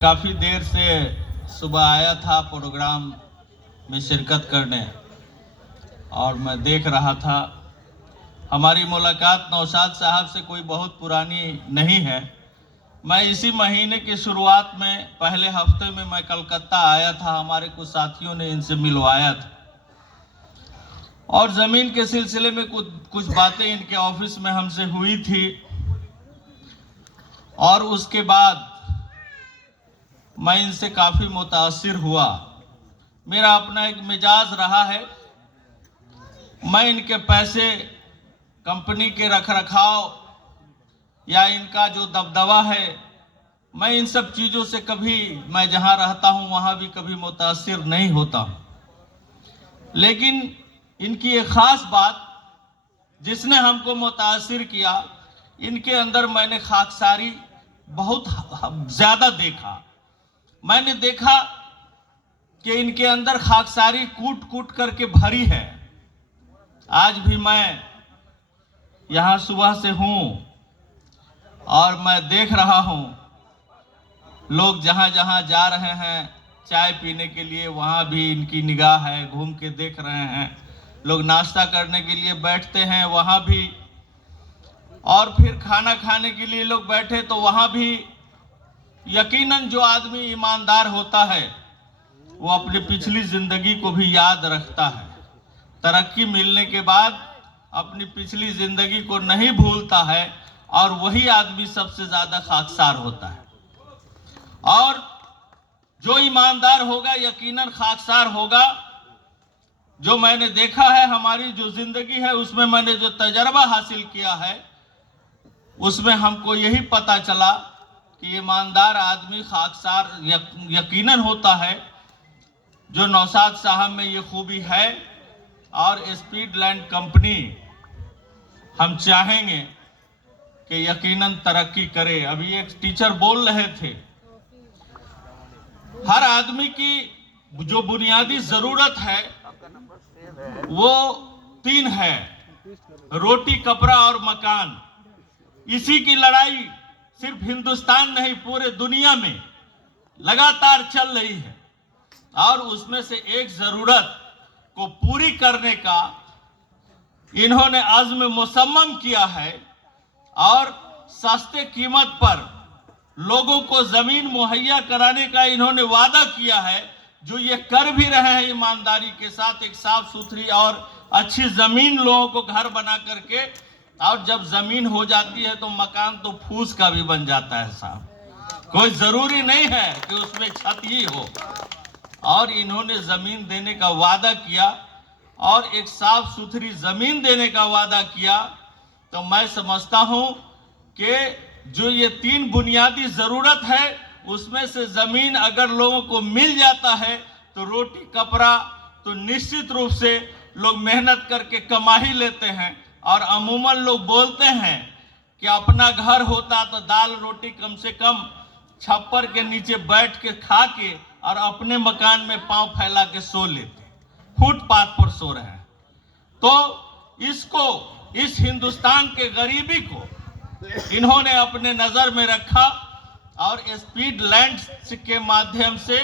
काफ़ी देर से सुबह आया था प्रोग्राम में शिरकत करने और मैं देख रहा था। हमारी मुलाकात नौशाद साहब से कोई बहुत पुरानी नहीं है। मैं इसी महीने की शुरुआत में पहले हफ्ते में मैं कलकत्ता आया था। हमारे कुछ साथियों ने इनसे मिलवाया था और ज़मीन के सिलसिले में कुछ बातें इनके ऑफिस में हमसे हुई थी और उसके बाद मैं इनसे काफ़ी मुतासिर हुआ। मेरा अपना एक मिजाज रहा है, मैं इनके पैसे, कंपनी के रखरखाव या इनका जो दबदबा है, मैं इन सब चीज़ों से कभी, मैं जहाँ रहता हूँ वहाँ भी कभी मुतासिर नहीं होता हूँ। लेकिन इनकी एक ख़ास बात जिसने हमको मुतासिर किया, इनके अंदर मैंने खाकसारी बहुत ज़्यादा देखा। मैंने देखा कि इनके अंदर खाकसारी कूट कूट करके भरी है। आज भी मैं यहाँ सुबह से हूँ और मैं देख रहा हूँ लोग जहाँ जहाँ जा रहे हैं चाय पीने के लिए, वहाँ भी इनकी निगाह है, घूम के देख रहे हैं। लोग नाश्ता करने के लिए बैठते हैं, वहाँ भी, और फिर खाना खाने के लिए लोग बैठे तो वहाँ भी। यकीनन जो आदमी ईमानदार होता है वो अपनी पिछली जिंदगी को भी याद रखता है। तरक्की मिलने के बाद अपनी पिछली जिंदगी को नहीं भूलता है और वही आदमी सबसे ज्यादा खाकसार होता है। और जो ईमानदार होगा यकीनन खाकसार होगा। जो मैंने देखा है, हमारी जो जिंदगी है उसमें मैंने जो तजर्बा हासिल किया है, उसमें हमको यही पता चला कि ईमानदार आदमी खाकसार यकीनन होता है। जो नौशाद साहब में ये खूबी है और स्पीडलैंड कंपनी हम चाहेंगे कि यकीनन तरक्की करे। अभी एक टीचर बोल रहे थे, हर आदमी की जो बुनियादी जरूरत है वो 3 है, रोटी, कपड़ा और मकान। इसी की लड़ाई सिर्फ हिंदुस्तान नहीं पूरे दुनिया में लगातार चल रही है और उसमें से एक जरूरत को पूरी करने का इन्होंने अज़्म मुसम्मम किया है और सस्ते कीमत पर लोगों को जमीन मुहैया कराने का इन्होंने वादा किया है, जो ये कर भी रहे हैं ईमानदारी के साथ। एक साफ सुथरी और अच्छी जमीन लोगों को घर बना करके, और जब जमीन हो जाती है तो मकान तो फूस का भी बन जाता है साहब, कोई जरूरी नहीं है कि उसमें छत ही हो। और इन्होंने जमीन देने का वादा किया और एक साफ सुथरी जमीन देने का वादा किया। तो मैं समझता हूं कि जो ये 3 बुनियादी जरूरत है उसमें से जमीन अगर लोगों को मिल जाता है तो रोटी, कपड़ा तो निश्चित रूप से लोग मेहनत करके कमा ही लेते हैं। और अमूमन लोग बोलते हैं कि अपना घर होता तो दाल रोटी कम से कम छप्पर के नीचे बैठ के खा के और अपने मकान में पांव फैला के सो लेते, फुटपाथ पर सो रहे हैं। तो इसको, इस हिंदुस्तान के गरीबी को इन्होंने अपने नजर में रखा और स्पीडलैंड के माध्यम से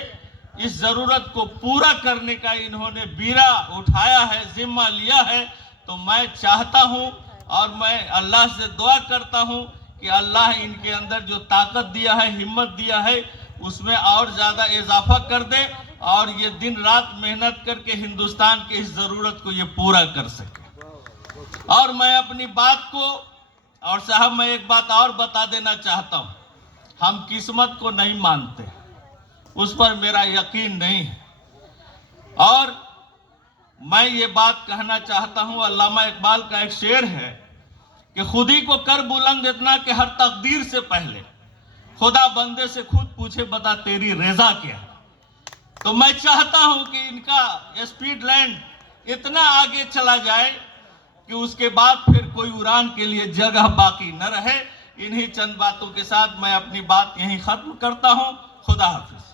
इस जरूरत को पूरा करने का इन्होंने बीड़ा उठाया है, जिम्मा लिया है। तो मैं चाहता हूं और मैं अल्लाह से दुआ करता हूं कि अल्लाह इनके अंदर जो ताकत दिया है, हिम्मत दिया है, उसमें और ज़्यादा इजाफा कर दे और ये दिन रात मेहनत करके हिंदुस्तान की इस ज़रूरत को ये पूरा कर सके। और मैं अपनी बात को, और साहब मैं एक बात और बता देना चाहता हूँ, हम किस्मत को नहीं मानते, उस पर मेरा यकीन नहीं है। और मैं ये बात कहना चाहता हूँ, अल्लामा इकबाल का एक शेर है कि खुदी को कर बुलंद इतना कि हर तकदीर से पहले खुदा बंदे से खुद पूछे बता तेरी रज़ा क्या है। तो मैं चाहता हूं कि इनका स्पीडलैंड इतना आगे चला जाए कि उसके बाद फिर कोई उड़ान के लिए जगह बाकी न रहे। इन्हीं चंद बातों के साथ मैं अपनी बात यहीं खत्म करता हूं। खुदा हाफिज।